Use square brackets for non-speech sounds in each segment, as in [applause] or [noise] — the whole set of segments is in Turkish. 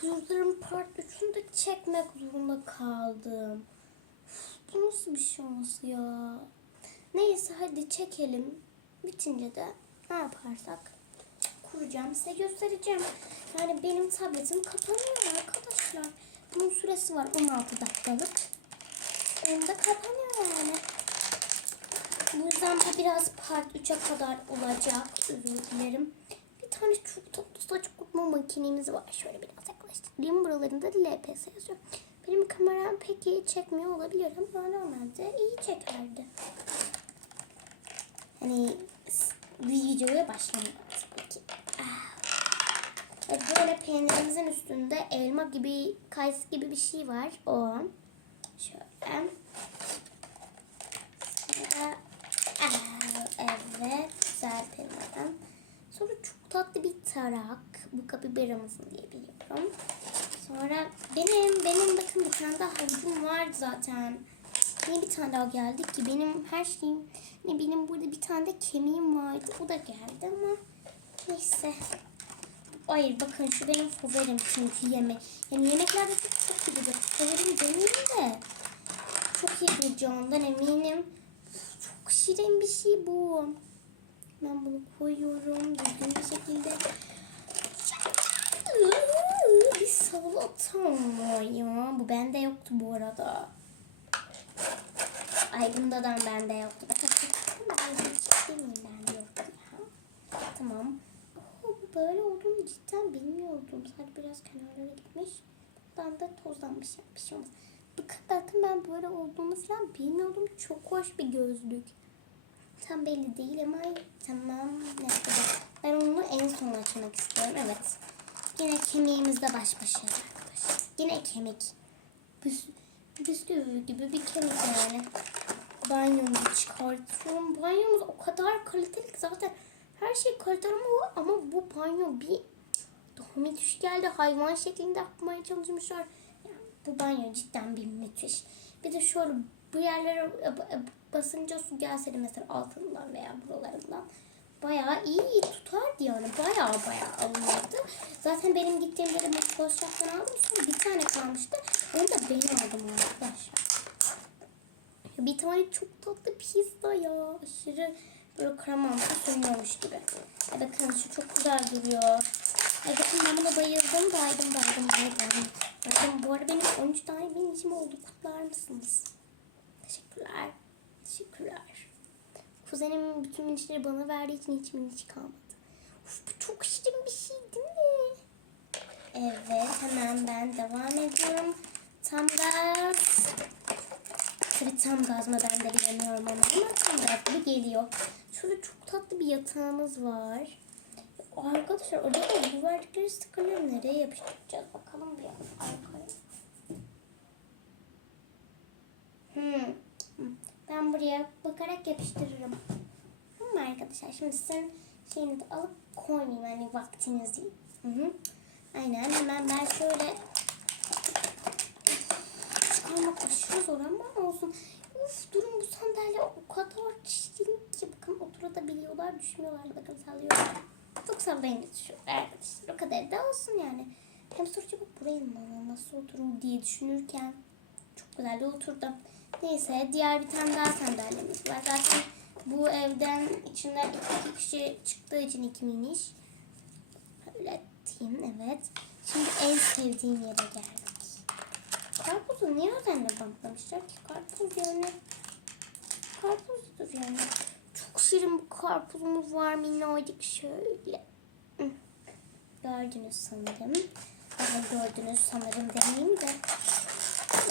kuzuların part 3'ünü de çekmek zorunda kaldım. Bu nasıl bir şey olması ya? Neyse hadi çekelim. Bitince de ne yaparsak kuracağım size göstereceğim. Yani benim tabletim kapanıyor arkadaşlar. Bunun süresi var 16 dakikalık. Onda kapanıyor yani. Bu yüzden bu biraz part 3'e kadar olacak. Özür dilerim. Bir tane çok tatlı saç kurutma makinemiz var. Şöyle biraz yaklaştırayım. Buralarında LPS yazıyor. Benim kameram pek iyi çekmiyor olabilir ama normalde iyi çekerdi. Hani videoya başlamadı tabii ki. Ah. Evet, böyle peynirimizin üstünde elma gibi, kayısı gibi bir şey var. O. Şöyle. Aa, evet güzel peynirden. Sonra çok tatlı bir tarak. Bu kapibaramızın diye biliyorum. Sonra benim benim bakın bir tane daha havucum vardı zaten. Niye bir tane daha geldi ki? Benim her şeyim ne benim burada bir tane de kemiğim vardı. O da geldi ama neyse. Hayır bakın şu benim favorim çünkü yeme. Yani yemeklerde çok çok gidiyor. Favorim demeyeyim de. Çok iyi bir candan eminim. Çok şirin bir şey bu. Ben bunu koyuyorum düzgün bir şekilde. Bir salatam var ya. Bu bende yoktu bu arada. Ay bunda da bende yoktu. Bakın miyim bende yoktu ya. Tamam. Oh, böyle olduğunu cidden bilmiyordum. Sadece biraz kenarlara gitmiş. Ben de tozlanmış bir şey olmaz. Bakın, bakın ben böyle olduğunu falan bilmiyordum. Çok hoş bir gözlük. Tam belli değil ama tamam. Neyse. Ben onu en son açmak istiyorum. Evet. Yine kemiğimizde baş başa arkadaşlar. Yine kemik. Büs bisküvi gibi bir kemik yani. Banyomuzu çıkartıyorum. Banyomuz o kadar kaliteli ki zaten her şey kaliteli ama, ama bu banyo bir daha müthiş geldi. Hayvan şeklinde yapmaya çalışmışlar. Yani bu banyo cidden bir müthiş. Bir de şöyle bu yerlere e, e, basınca su gelse de mesela altından veya buralarından bayağı iyi tutardı yani. Bayağı bayağı alınırdı. Zaten benim gittiğimde de şaptan aldım. Sonra bir tane kalmıştı. Onu da ben aldım arkadaşlar. Bir tane çok tatlı pizza ya. Aşırı böyle kremamsı sönüyormuş gibi. Ya bakın şu çok güzel duruyor. Ay bakın ben buna bayıldım. Baydım baydım baydım. Bakın bu arada benim 13 tane minicim oldu. Kutlar mısınız? Teşekkürler. Teşekkürler. Kuzenimin bütün minicleri bana verdiği için hiç minici kalmadı. Uf, bu çok şirin bir şey değil mi? Evet hemen ben devam ediyorum. Tam gaz. Tabii tam gaz mı ben de bilemiyorum ama, ama tam gaz gibi geliyor. Şurada çok tatlı bir yatağımız var. Arkadaşlar da bu verdikleri stickerları nereye yapıştıracağız? Bakalım bir arkaya. Hmm. Ben buraya bakarak yapıştırırım. Tamam arkadaşlar şimdi sen şeyini de alıp koymayayım hani vaktiniz değil. Hı hı. Aynen hemen ben şöyle çıkarmak aşırı zor ama olsun. Uf durun bu sandalye o kadar şirin ki bakın oturabiliyorlar düşmüyorlar bakın sallıyorlar. Çok sallayınca düşüyor arkadaşlar o kadar da olsun yani. Hem sonra bak buraya mı nasıl oturur diye düşünürken çok güzel de oturdu. Neyse diğer bir tane daha sandalyemiz var. Zaten bu evden içinden iki kişi çıktığı için iki miniş. Öyle diyeyim evet. Şimdi en sevdiğim yere geldik. Karpuzu niye özenle bantlamışlar ki? Karpuz yani karpuzdur yani. Çok şirin bir karpuzumuz var minnacık şöyle. Gördünüz sanırım. Daha gördünüz sanırım demeyeyim de.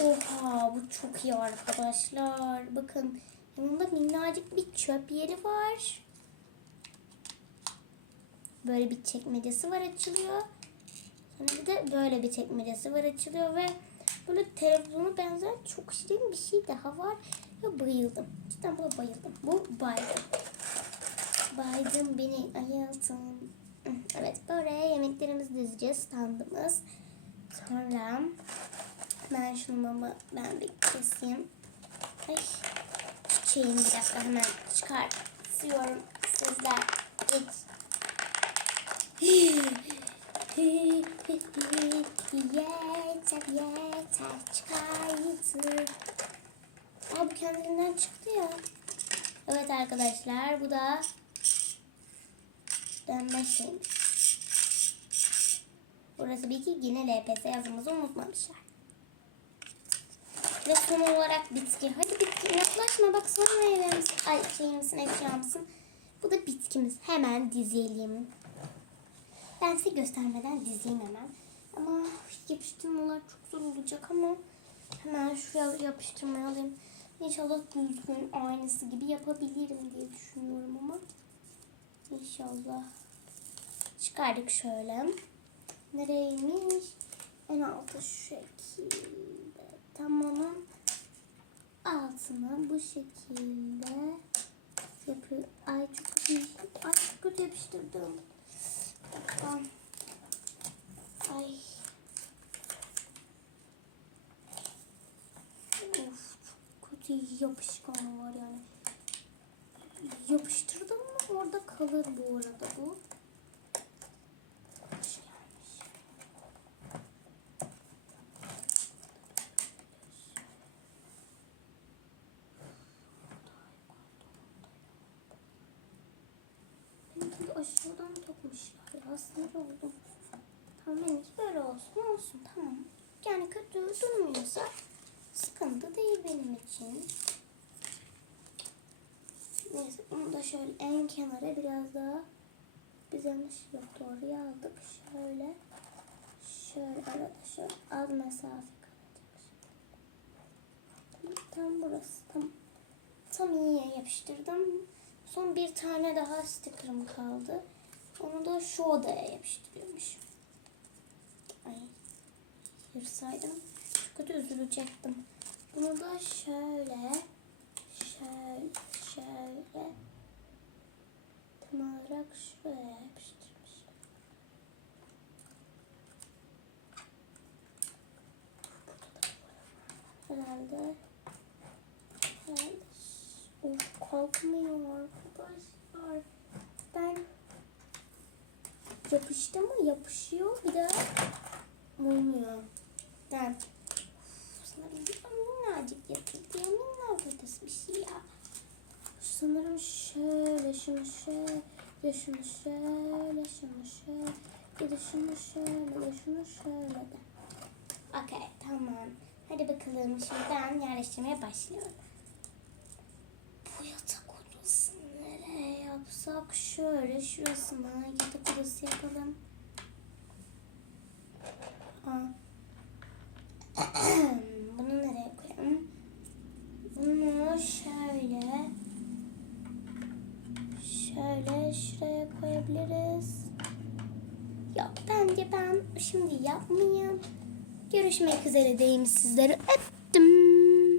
Oha bu çok iyi arkadaşlar. Bakın yanında minnacık bir çöp yeri var. Böyle bir çekmecesi var açılıyor. Sonra bir de böyle bir çekmecesi var açılıyor ve böyle televizyona benzer çok şirin bir şey daha var. Ve bayıldım. Cidden buna bayıldım. Bu baydım. Baydım beni ayıltın. Evet böyle yemeklerimizi dizeceğiz standımız. Sonra ben şunu mama ben bir keseyim. Ay çiçeğimi bir dakika hemen çıkartıyorum sizler. Geç. Yeter yeter çıkaydı. Aa bu kendiliğinden çıktı ya. Evet arkadaşlar bu da dönme şeymiş. Burası tabii ki yine LPS yazımızı unutmamışlar. Ve son olarak bitki. Hadi bitki yaklaşma bak son meyvemiz. Ay şeyimizin eşyamızın. Bu da bitkimiz. Hemen dizelim. Ben size göstermeden dizeyim hemen. Ama yapıştırmalar çok zor olacak ama hemen şuraya yapıştırmayı alayım. İnşallah düzgün aynısı gibi yapabilirim diye düşünüyorum ama. İnşallah. Çıkardık şöyle. Nereymiş? En altı şu şekilde. Tamamın altına bu şekilde yapıyor. Ay çok kötü. Ay çok kötü yapıştırdım. Dakika. Ay. Of çok kötü yapışkan var yani. Yapıştırdım mı orada kalır bu arada bu. Hoş gelmiş. Aşağıdan takmışlar ya. Sinir oldum. Tamam benimki böyle olsun olsun tamam. Yani kötü durmuyorsa sıkıntı değil benim için. Neyse bunu da şöyle en kenara biraz daha biz yanlış yok doğruya aldık. Şöyle şöyle arada şöyle az mesafe kalacak. Tam burası tam tam iyiye yapıştırdım. Son bir tane daha sticker'ım kaldı. Onu da şu odaya yapıştırıyormuş. Ay yırsaydım çok kötü üzülecektim. Bunu da şöyle şöyle şöyle tam olarak şuraya yapıştırmışlar. Herhalde herhalde kalkmıyor arkadaşlar. Ben yapıştı mı yapışıyor bir de uymuyor. Ben sanırım minnacık yapıldı ya minnacık bir şey ya. Sanırım şöyle şunu şöyle şunu şöyle şunu şöyle bir de şunu şöyle de şunu şöyle de. Okey tamam. Hadi bakalım şimdi ben yerleştirmeye başlıyorum. Bu yatak odasını nereye yapsak? Şöyle şurasına yatak odası yapalım. Aa. [clears throat] Bunu nereye koyalım? Bunu şöyle şöyle şuraya koyabiliriz. Yok bence ben şimdi yapmayayım. Görüşmek üzere diyeyim sizlere. Öp.